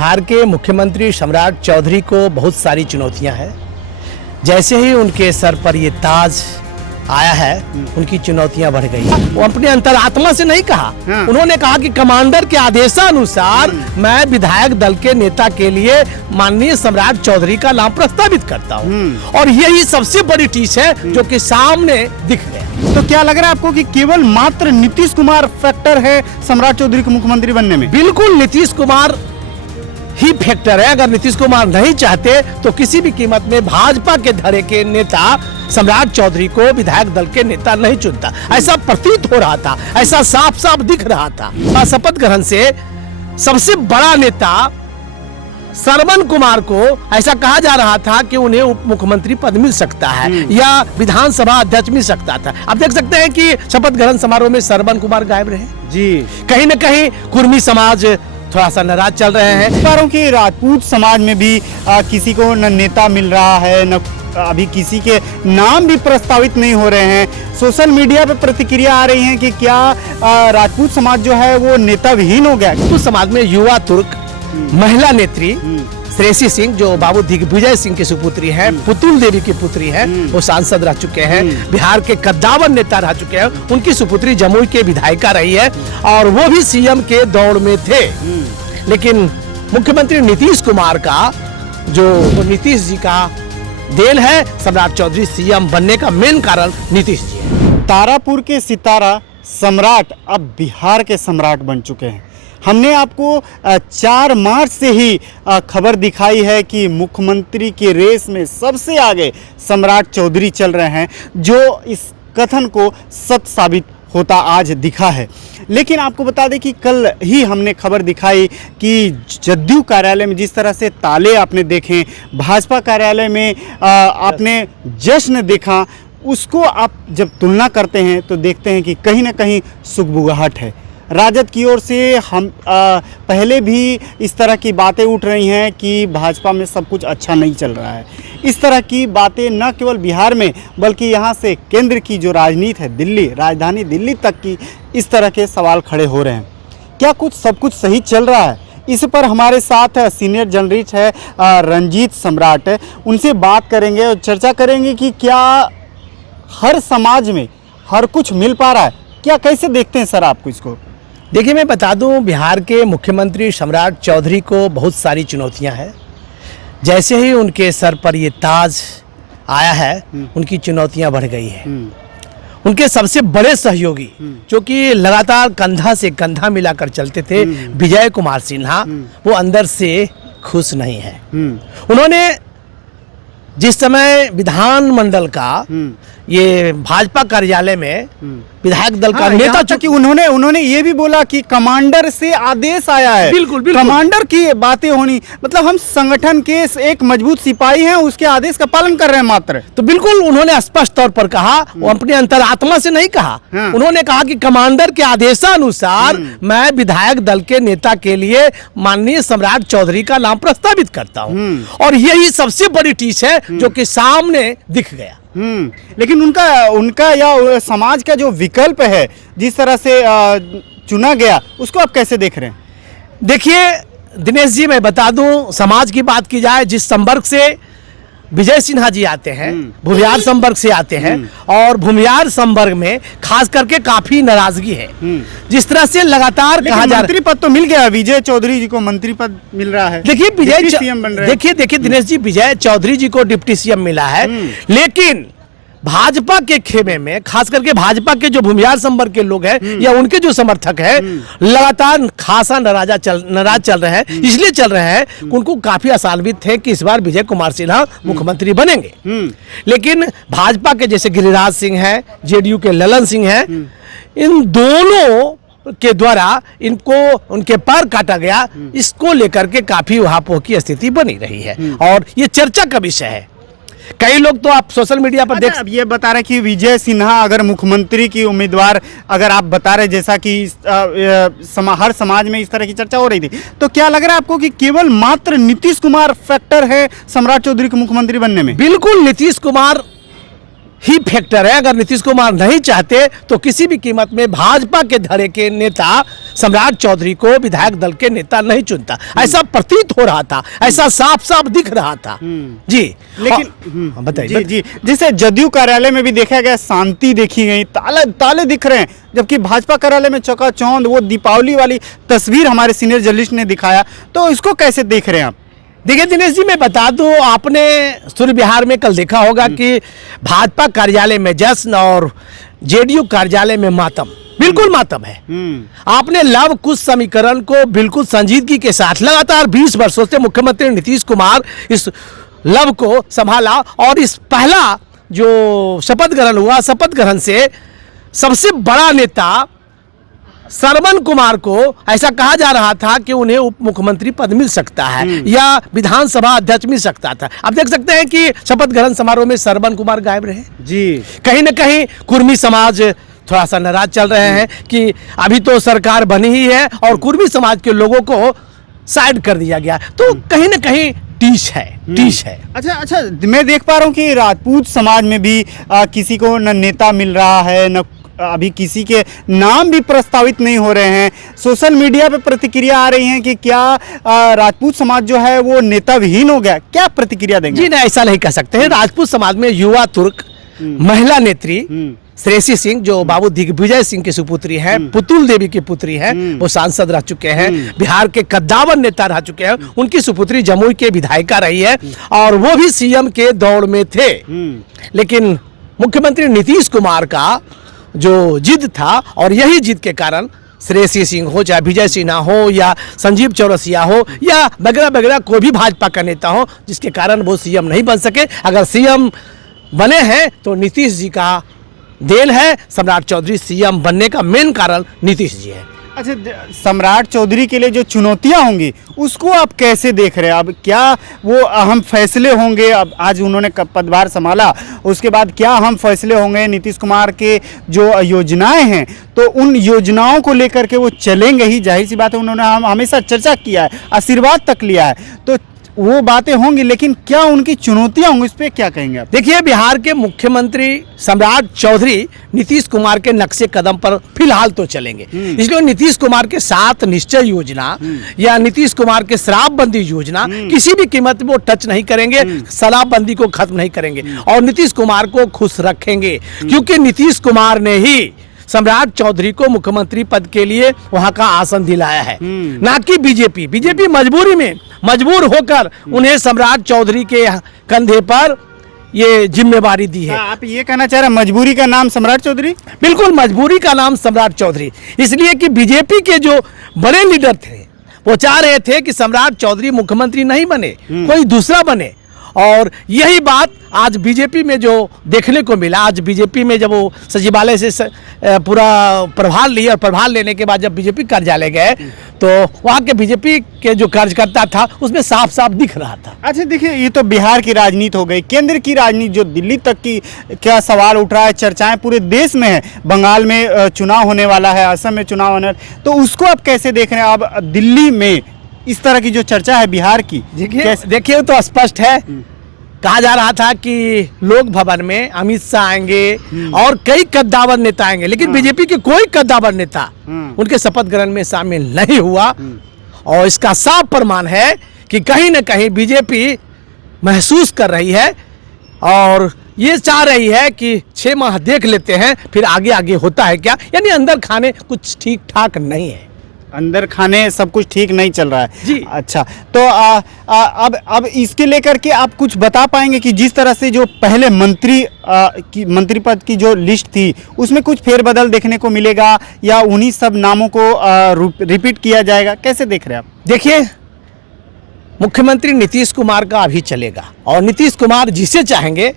बिहार के मुख्यमंत्री सम्राट चौधरी को बहुत सारी चुनौतियां हैं। जैसे ही उनके सर पर ये ताज आया है, उनकी चुनौतियां बढ़ गई। वो अपने अंतरात्मा से नहीं कहा, उन्होंने कहा कि कमांडर के आदेशानुसार मैं विधायक दल के नेता के लिए माननीय सम्राट चौधरी का नाम प्रस्तावित करता हूं। और यही सबसे बड़ी चीज है जो कि सामने दिख गया। तो क्या लग रहा है आपको कि केवल मात्र नीतीश कुमार फैक्टर है सम्राट चौधरी को मुख्यमंत्री बनने में? बिल्कुल नीतीश कुमार ही फैक्टर है। अगर नीतीश कुमार नहीं चाहते तो किसी भी कीमत में भाजपा के धड़े के नेता सम्राट चौधरी को विधायक दल के नेता नहीं चुनता। ऐसा प्रतीत हो रहा था, ऐसा साफ साफ दिख रहा था। शपथ ग्रहण से सबसे बड़ा नेता श्रवण कुमार को ऐसा कहा जा रहा था कि उन्हें उप मुख्यमंत्री पद मिल सकता है या विधानसभा अध्यक्ष मिल सकता था। आप देख सकते हैं कि शपथ ग्रहण समारोह में श्रवण कुमार गायब रहे जी। कहीं न कहीं कुर्मी समाज थोड़ा सा नाराज चल रहे हैं। बारों की राजपूत समाज में भी किसी को न नेता मिल रहा है, न अभी किसी के नाम भी प्रस्तावित नहीं हो रहे हैं। सोशल मीडिया पे प्रतिक्रिया आ रही है कि क्या राजपूत समाज जो है वो नेता विहीन हो गया। राजपूत समाज में युवा तुर्क महिला नेत्री श्रेयसी सिंह जो बाबू दिग्विजय सिंह की सुपुत्री है, पुतुल देवी की पुत्री है, वो सांसद रह चुके हैं, बिहार के कद्दावर नेता रह चुके हैं। उनकी सुपुत्री जमुई के विधायिका रही है और वो भी सीएम के दौड़ में थे। लेकिन मुख्यमंत्री नीतीश कुमार का जो नीतीश जी का देन है, सम्राट चौधरी सीएम बनने का मेन कारण नीतीश जी है। तारापुर के सितारा सम्राट अब बिहार के सम्राट बन चुके हैं। हमने आपको 4 मार्च से ही खबर दिखाई है कि मुख्यमंत्री की रेस में सबसे आगे सम्राट चौधरी चल रहे हैं, जो इस कथन को सत्य साबित होता आज दिखा है। लेकिन आपको बता दें कि कल ही हमने खबर दिखाई कि जदयू कार्यालय में जिस तरह से ताले आपने देखे, भाजपा कार्यालय में आपने जश्न देखा, उसको आप जब तुलना करते हैं तो देखते हैं कि कहीं ना कहीं सुगबुगाहट है। राजद की ओर से हम पहले भी इस तरह की बातें उठ रही हैं कि भाजपा में सब कुछ अच्छा नहीं चल रहा है। इस तरह की बातें न केवल बिहार में बल्कि यहाँ से केंद्र की जो राजनीति है, दिल्ली, राजधानी दिल्ली तक की इस तरह के सवाल खड़े हो रहे हैं। क्या कुछ सब कुछ सही चल रहा है? इस पर हमारे साथ सीनियर जर्नलिस्ट है रंजीत सम्राट, उनसे बात करेंगे और चर्चा करेंगे कि क्या हर समाज में हर कुछ मिल पा रहा है। क्या कैसे देखते हैं सर आपको इसको? देखिए, मैं बता दूं, बिहार के मुख्यमंत्री सम्राट चौधरी को बहुत सारी चुनौतियां हैं। जैसे ही उनके सर पर ये ताज आया है, उनकी चुनौतियां बढ़ गई है। उनके सबसे बड़े सहयोगी जो कि लगातार कंधा से कंधा मिलाकर चलते थे, विजय कुमार सिन्हा, वो अंदर से खुश नहीं है। उन्होंने जिस समय विधानमंडल का ये भाजपा कार्यालय में विधायक दल का नेता कि उन्होंने ये भी बोला कि कमांडर से आदेश आया है। बिल्कुल। कमांडर की बातें होनी, मतलब हम संगठन के एक मजबूत सिपाही हैं, उसके आदेश का पालन कर रहे हैं मात्र। तो बिल्कुल उन्होंने स्पष्ट तौर पर कहा, वो अपने अंतरात्मा से नहीं कहा। उन्होंने कहा कि कमांडर के आदेशानुसार मैं विधायक दल के नेता के लिए माननीय सम्राट चौधरी का नाम प्रस्तावित करता हूं। और यही सबसे बड़ी चीज है जो कि सामने दिख गया। लेकिन उनका या समाज का जो विकल्प है, जिस तरह से चुना गया, उसको आप कैसे देख रहे हैं? देखिए दिनेश जी, मैं बता दूं, समाज की बात की जाए, जिस संपर्क से विजय सिन्हा जी आते हैं, भूमियार संपर्क से आते हैं, और भूमियार संपर्क में खास करके काफी नाराजगी है। जिस तरह से लगातार कहा जा रहा है, मंत्री पद तो मिल गया, विजय चौधरी जी को मंत्री पद मिल रहा है। देखिए देखिए दिनेश जी, विजय चौधरी जी को डिप्टी सीएम मिला है। लेकिन भाजपा के खेमे में, खास करके भाजपा के जो भूमियार संपर्क के लोग हैं या उनके जो समर्थक हैं, लगातार खासा नाराज चल रहे हैं। इसलिए चल रहे हैं कि उनको काफी आशान्वित थे कि इस बार विजय कुमार सिन्हा मुख्यमंत्री बनेंगे। लेकिन भाजपा के जैसे गिरिराज सिंह है, जेडीयू के ललन सिंह है, इन दोनों के द्वारा इनको उनके पैर काटा गया। इसको लेकर के काफी उहापोह की स्थिति बनी रही है और ये चर्चा का विषय है। कई लोग तो आप सोशल मीडिया पर देख, अब ये बता रहे कि विजय सिन्हा अगर मुख्यमंत्री की उम्मीदवार, अगर आप बता रहे जैसा कि हर समाज में इस तरह की चर्चा हो रही थी, तो क्या लग रहा है आपको कि केवल मात्र नीतीश कुमार फैक्टर है सम्राट चौधरी को मुख्यमंत्री बनने में? बिल्कुल नीतीश कुमार ही फैक्टर है। अगर नीतीश कुमार नहीं चाहते तो किसी भी कीमत में भाजपा के धड़े के नेता सम्राट चौधरी को विधायक दल के नेता नहीं चुनता। ऐसा प्रतीत हो रहा था, ऐसा साफ साफ दिख रहा था। जी लेकिन बताइए। जी, जैसे जदयू कार्यालय में भी देखा गया, शांति देखी गई, ताले दिख रहे हैं, जबकि भाजपा कार्यालय में चकाचौंध, वो दीपावली वाली तस्वीर हमारे सीनियर जर्नलिस्ट ने दिखाया। तो इसको कैसे देख रहे हैं आप? देखिए दिनेश जी, मैं बता दूं, आपने सूर्य विहार में कल देखा होगा कि भाजपा कार्यालय में जश्न और जेडीयू कार्यालय में मातम, बिल्कुल मातम है। आपने लव कुश समीकरण को बिल्कुल संजीदगी के साथ लगातार 20 वर्षों से मुख्यमंत्री नीतीश कुमार इस लव को संभाला, और इस पहला जो शपथ ग्रहण हुआ, शपथ ग्रहण से सबसे बड़ा नेता श्रवण कुमार को ऐसा कहा जा रहा था कि उन्हें उप मुख्यमंत्री पद मिल सकता है या विधानसभा अध्यक्ष मिल सकता था। अब देख सकते हैं कि शपथ ग्रहण समारोह में श्रवण कुमार गायब रहे। जी, कहीं न कहीं कुर्मी समाज थोड़ा सा नाराज चल रहे हैं कि अभी तो सरकार बनी ही है और कुर्मी समाज के लोगों को साइड कर दिया गया, तो कहीं न कहीं टीस है। अच्छा, मैं देख पा रहा हूँ कि राजपूत समाज में भी किसी को न नेता मिल रहा है, न अभी किसी के नाम भी प्रस्तावित नहीं हो रहे हैं। सोशल मीडिया पे प्रतिक्रिया आ रही है कि क्या राजपूत समाज जो है वो नेता विहीन हो गया। क्या प्रतिक्रिया देंगे? जी नहीं, ऐसा नहीं कह सकते हैं। राजपूत समाज में युवा तुर्क महिला नेत्री श्रेयसी सिंह, जो बाबू दिग्विजय सिंह की सुपुत्री हैं, पुतुल देवी की पुत्री हैं, वो सांसद रह चुके हैं, बिहार के कद्दावर नेता रह चुके हैं। उनकी सुपुत्री जमुई के विधायिका रही है और वो भी सीएम के दौड़ में थे। लेकिन मुख्यमंत्री नीतीश कुमार का जो जिद था, और यही जिद के कारण श्रेयसी सिंह हो, चाहे विजय सिन्हा हो या संजीव चौरसिया हो या वगैरह वगैरह कोई भी भाजपा का नेता हो, जिसके कारण वो सीएम नहीं बन सके। अगर सीएम बने हैं तो नीतीश जी का देन है। सम्राट चौधरी सीएम बनने का मेन कारण नीतीश जी है। अच्छा, सम्राट चौधरी के लिए जो चुनौतियां होंगी उसको आप कैसे देख रहे हैं? अब क्या वो अहम फैसले होंगे? अब आज उन्होंने पदभार संभाला, उसके बाद क्या अहम फैसले होंगे? नीतीश कुमार के जो योजनाएं हैं, तो उन योजनाओं को लेकर के वो चलेंगे ही, जाहिर सी बात है। उन्होंने हमेशा चर्चा किया है, आशीर्वाद तक लिया है, तो वो बातें होंगी, लेकिन क्या उनकी चुनौतियां होंगी, इस पे क्या कहेंगे आप? देखिए, बिहार के मुख्यमंत्री सम्राट चौधरी नीतीश कुमार के नक्शे कदम पर फिलहाल तो चलेंगे। इसलिए नीतीश कुमार के 7 निश्चय योजना या नीतीश कुमार के शराबबंदी योजना किसी भी कीमत में वो टच नहीं करेंगे, शराबबंदी को खत्म नहीं करेंगे और नीतीश कुमार को खुश रखेंगे, क्योंकि नीतीश कुमार ने ही सम्राट चौधरी को मुख्यमंत्री पद के लिए वहां का आसन दिलाया है, ना कि बीजेपी। बीजेपी मजबूर होकर उन्हें सम्राट चौधरी के कंधे पर ये जिम्मेवारी दी है। आप ये कहना चाह रहे हैं मजबूरी का नाम सम्राट चौधरी? बिल्कुल, मजबूरी का नाम सम्राट चौधरी, इसलिए कि बीजेपी के जो बड़े लीडर थे वो चाह रहे थे कि सम्राट चौधरी मुख्यमंत्री नहीं बने, कोई दूसरा बने। और यही बात आज बीजेपी में जो देखने को मिला। आज बीजेपी में जब वो सचिवालय से पूरा प्रभार लिया और प्रभार लेने के बाद जब बीजेपी कार्यालय गए तो वहाँ के बीजेपी के जो कार्यकर्ता था उसमें साफ साफ दिख रहा था। अच्छा, देखिए, ये तो बिहार की राजनीति हो गई, केंद्र की राजनीति जो दिल्ली तक की क्या सवाल उठ रहा है, चर्चाएं पूरे देश में है। बंगाल में चुनाव होने वाला है, असम में चुनाव होने, तो उसको आप कैसे देख रहे हैं? अब दिल्ली में इस तरह की जो चर्चा है बिहार की, देखिए तो स्पष्ट है। कहा जा रहा था कि लोक भवन में अमित शाह आएंगे और कई कद्दावर नेता आएंगे, लेकिन बीजेपी के कोई कद्दावर नेता उनके शपथ ग्रहण में शामिल नहीं हुआ। और इसका साफ प्रमाण है कि कहीं न कहीं बीजेपी महसूस कर रही है और ये चाह रही है कि 6 माह देख लेते हैं, फिर आगे आगे होता है क्या। यानी अंदर खाने कुछ ठीक ठाक नहीं है, अंदर खाने सब कुछ ठीक नहीं चल रहा है जी। अच्छा, तो अब इसके लेकर के आप कुछ बता पाएंगे कि जिस तरह से जो पहले मंत्री पद की जो लिस्ट थी उसमें कुछ फेरबदल देखने को मिलेगा या उन्हीं सब नामों को रिपीट किया जाएगा? कैसे देख रहे हैं आप? देखिए, मुख्यमंत्री नीतीश कुमार का अभी चलेगा और नीतीश कुमार जिसे चाहेंगे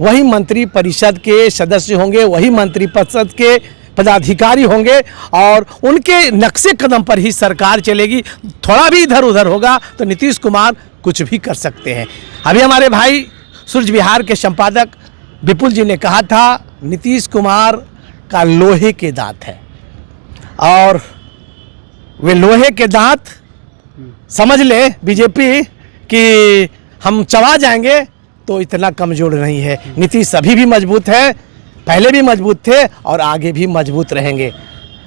वही मंत्री परिषद के सदस्य होंगे, वही मंत्री परिषद के पदाधिकारी होंगे और उनके नक्शे कदम पर ही सरकार चलेगी। थोड़ा भी इधर उधर होगा तो नीतीश कुमार कुछ भी कर सकते हैं। अभी हमारे भाई सूर्य विहार के संपादक विपुल जी ने कहा था नीतीश कुमार का लोहे के दांत है और वे लोहे के दांत समझ ले बीजेपी कि हम चबा जाएंगे तो इतना कमजोर नहीं है। नीतीश अभी भी मजबूत है, पहले भी मजबूत थे और आगे भी मजबूत रहेंगे,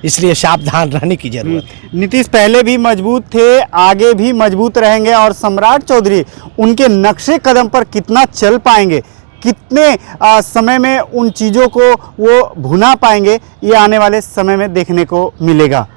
इसलिए सावधान रहने की जरूरत है। नीतीश पहले भी मजबूत थे, आगे भी मजबूत रहेंगे और सम्राट चौधरी उनके नक्शे कदम पर कितना चल पाएंगे, कितने समय में उन चीज़ों को वो भुना पाएंगे, ये आने वाले समय में देखने को मिलेगा।